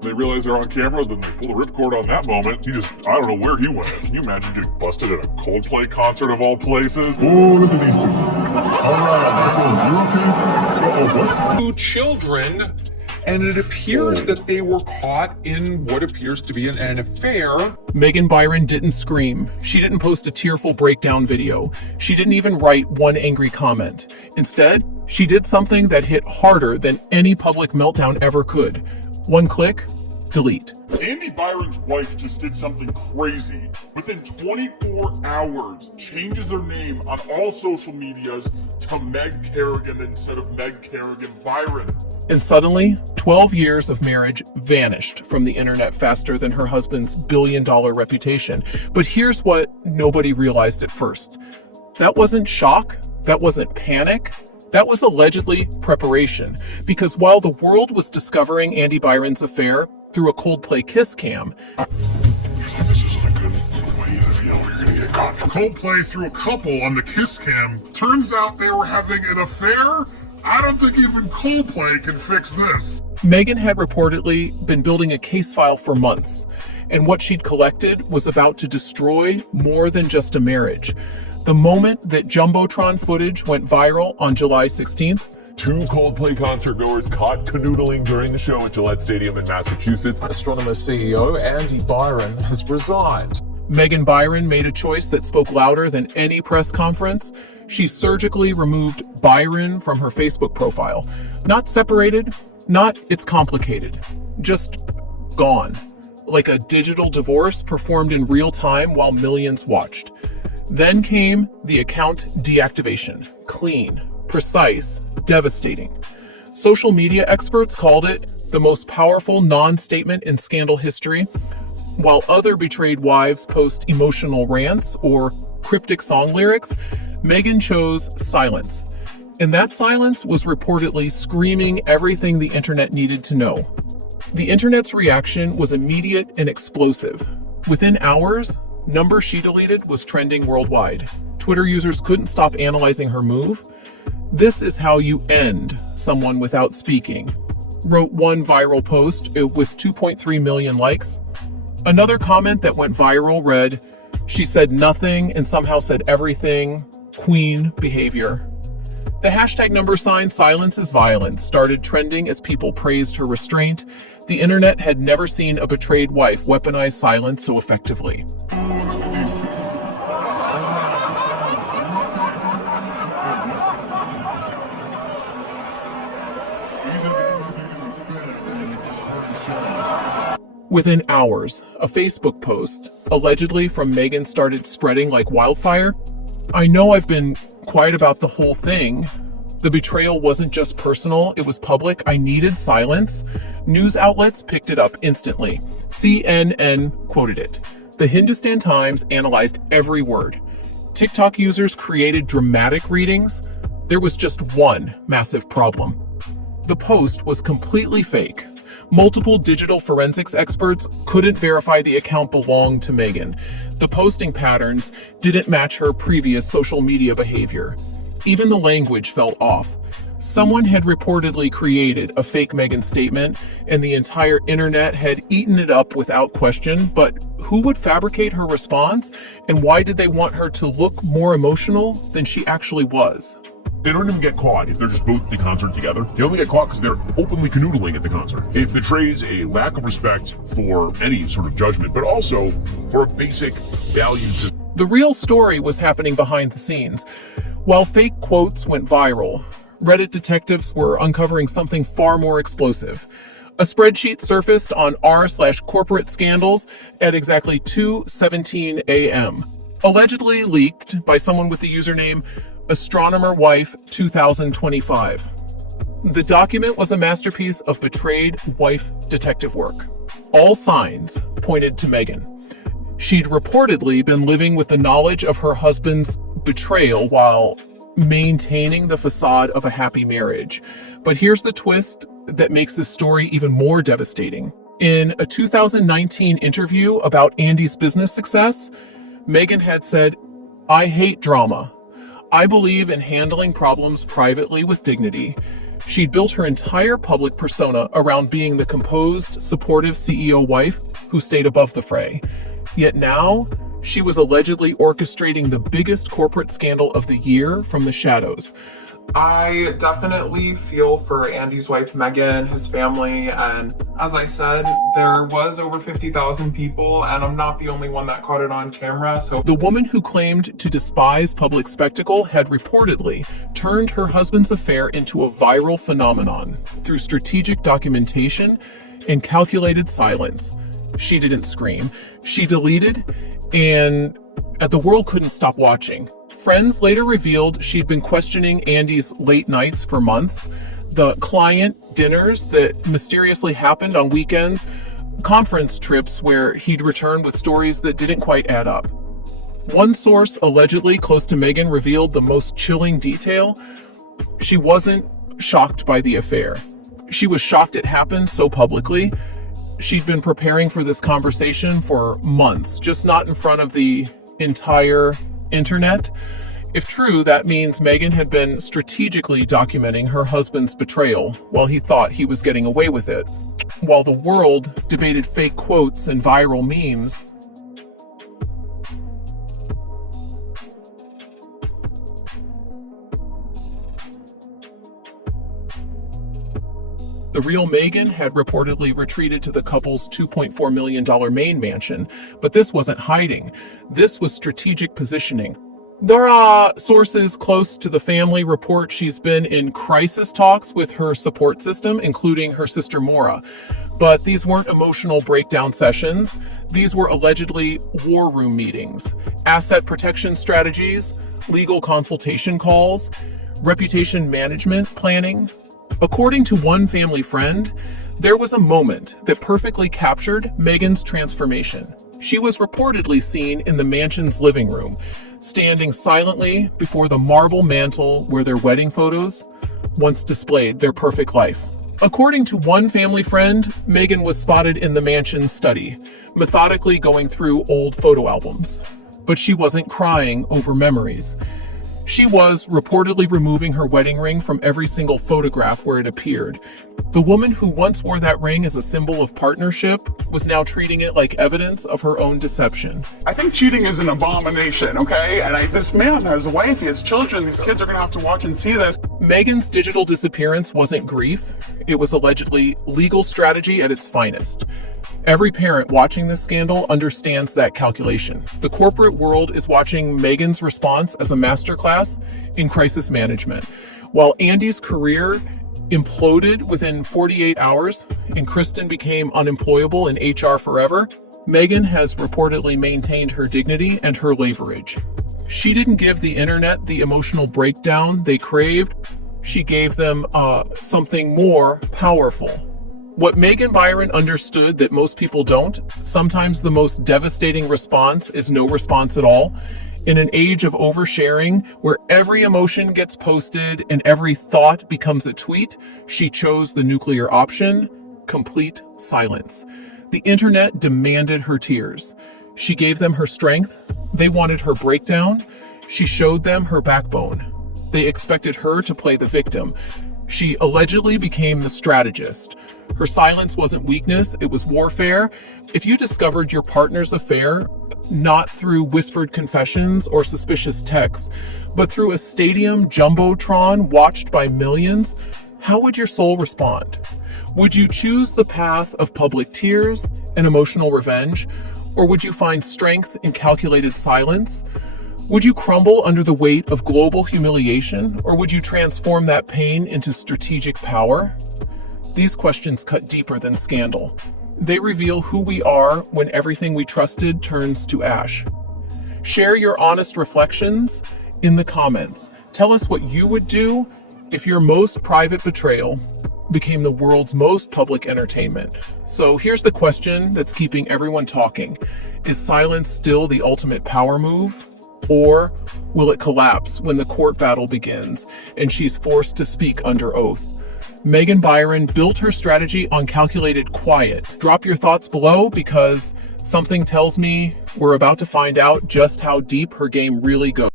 They realize they're on camera, then they pull the ripcord on that moment. I don't know where he went. Can you imagine getting busted at a Coldplay concert of all places? Oh, look at these two. All right, you okay? What? 2 children, and it appears that they were caught in what appears to be an affair. Megan Byron didn't scream. She didn't post a tearful breakdown video. She didn't even write one angry comment. Instead, she did something that hit harder than any public meltdown ever could. One click, delete. Andy Byron's wife just did something crazy. Within 24 hours, changes her name on all social medias to Meg Kerrigan instead of Meg Kerrigan Byron. And suddenly, 12 years of marriage vanished from the internet faster than her husband's billion-dollar reputation. But here's what nobody realized at first. That wasn't shock. That wasn't panic. That was allegedly preparation, because while the world was discovering Andy Byron's affair through a Coldplay Kiss Cam, This isn't a good way to feel. You're gonna get caught. Coldplay threw a couple on the Kiss Cam. Turns out they were having an affair? I don't think even Coldplay can fix this. Megan had reportedly been building a case file for months, and what she'd collected was about to destroy more than just a marriage. The moment that Jumbotron footage went viral on July 16th, 2 Coldplay concert goers caught canoodling during the show at Gillette Stadium in Massachusetts. Astronomer CEO Andy Byron has resigned. Megan Byron made a choice that spoke louder than any press conference. She surgically removed Byron from her Facebook profile. Not separated, not it's complicated, just gone. Like a digital divorce performed in real time while millions watched. Then came the account deactivation. Clean, precise, devastating. Social media experts called it the most powerful non-statement in scandal history. While other betrayed wives post emotional rants or cryptic song lyrics, Megan chose silence. And that silence was reportedly screaming everything the internet needed to know. The internet's reaction was immediate and explosive. Within hours, number she deleted was trending worldwide. Twitter users couldn't stop analyzing her move. "This is how you end someone without speaking," wrote one viral post with 2.3 million likes. Another comment that went viral read, "She said nothing and somehow said everything. Queen behavior." The hashtag #silence is violence started trending as people praised her restraint. The internet had never seen a betrayed wife weaponize silence so effectively. Within hours, a Facebook post, allegedly from Megan, started spreading like wildfire. "I know I've been quiet about the whole thing. The betrayal wasn't just personal, it was public. I needed silence." News outlets picked it up instantly. CNN quoted it. The Hindustan Times analyzed every word. TikTok users created dramatic readings. There was just one massive problem. The post was completely fake. Multiple digital forensics experts couldn't verify the account belonged to Megan. The posting patterns didn't match her previous social media behavior. Even the language felt off. Someone had reportedly created a fake Megan statement, and the entire internet had eaten it up without question. But who would fabricate her response, and why did they want her to look more emotional than she actually was? They don't even get caught if they're just both at the concert together. They only get caught because they're openly canoodling at the concert. It betrays a lack of respect for any sort of judgment, but also for a basic value system. The real story was happening behind the scenes. While fake quotes went viral, Reddit detectives were uncovering something far more explosive. A spreadsheet surfaced on r/corporate scandals at exactly 2:17 a.m., allegedly leaked by someone with the username Astronomer Wife 2025. The document was a masterpiece of betrayed wife detective work. All signs pointed to Megan. She'd reportedly been living with the knowledge of her husband's betrayal while maintaining the facade of a happy marriage. But here's the twist that makes this story even more devastating. In a 2019 interview about Andy's business success, Megan had said, "I hate drama. I believe in handling problems privately with dignity." She'd built her entire public persona around being the composed, supportive CEO wife who stayed above the fray. Yet now, she was allegedly orchestrating the biggest corporate scandal of the year from the shadows. I definitely feel for Andy's wife, Megan, his family, and as I said, there was over 50,000 people, and I'm not the only one that caught it on camera, so... The woman who claimed to despise public spectacle had reportedly turned her husband's affair into a viral phenomenon through strategic documentation and calculated silence. She didn't scream. She deleted, and the world couldn't stop watching. Friends later revealed she'd been questioning Andy's late nights for months, the client dinners that mysteriously happened on weekends, conference trips where he'd return with stories that didn't quite add up. One source allegedly close to Megan revealed the most chilling detail. She wasn't shocked by the affair. She was shocked it happened so publicly. She'd been preparing for this conversation for months, just not in front of the entire internet. If true, that means Megan had been strategically documenting her husband's betrayal while he thought he was getting away with it. While the world debated fake quotes and viral memes, the real Megan had reportedly retreated to the couple's $2.4 million Maine mansion, but this wasn't hiding. This was strategic positioning. There are sources close to the family report she's been in crisis talks with her support system, including her sister Maura. But these weren't emotional breakdown sessions. These were allegedly war room meetings, asset protection strategies, legal consultation calls, reputation management planning. According to one family friend, there was a moment that perfectly captured Megan's transformation. She was reportedly seen in the mansion's living room, standing silently before the marble mantel where their wedding photos once displayed their perfect life. According to one family friend, Megan was spotted in the mansion's study, methodically going through old photo albums. But she wasn't crying over memories. She was reportedly removing her wedding ring from every single photograph where it appeared. The woman who once wore that ring as a symbol of partnership was now treating it like evidence of her own deception. I think cheating is an abomination, okay? And this man has a wife, he has children, these kids are gonna have to watch and see this. Megan's digital disappearance wasn't grief. It was allegedly legal strategy at its finest. Every parent watching this scandal understands that calculation. The corporate world is watching Megan's response as a masterclass in crisis management. While Andy's career imploded within 48 hours and Kristin became unemployable in HR forever, Megan has reportedly maintained her dignity and her leverage. She didn't give the internet the emotional breakdown they craved. She gave them something more powerful. What Megan Byron understood that most people don't, sometimes the most devastating response is no response at all. In an age of oversharing, where every emotion gets posted and every thought becomes a tweet, she chose the nuclear option: complete silence. The internet demanded her tears. She gave them her strength. They wanted her breakdown. She showed them her backbone. They expected her to play the victim. She allegedly became the strategist. Her silence wasn't weakness, it was warfare. If you discovered your partner's affair, not through whispered confessions or suspicious texts, but through a stadium jumbotron watched by millions, how would your soul respond? Would you choose the path of public tears and emotional revenge, or would you find strength in calculated silence? Would you crumble under the weight of global humiliation, or would you transform that pain into strategic power? These questions cut deeper than scandal. They reveal who we are when everything we trusted turns to ash. Share your honest reflections in the comments. Tell us what you would do if your most private betrayal became the world's most public entertainment. So here's the question that's keeping everyone talking. Is silence still the ultimate power move? Or will it collapse when the court battle begins and she's forced to speak under oath? Megan Byron built her strategy on calculated quiet. Drop your thoughts below, because something tells me we're about to find out just how deep her game really goes.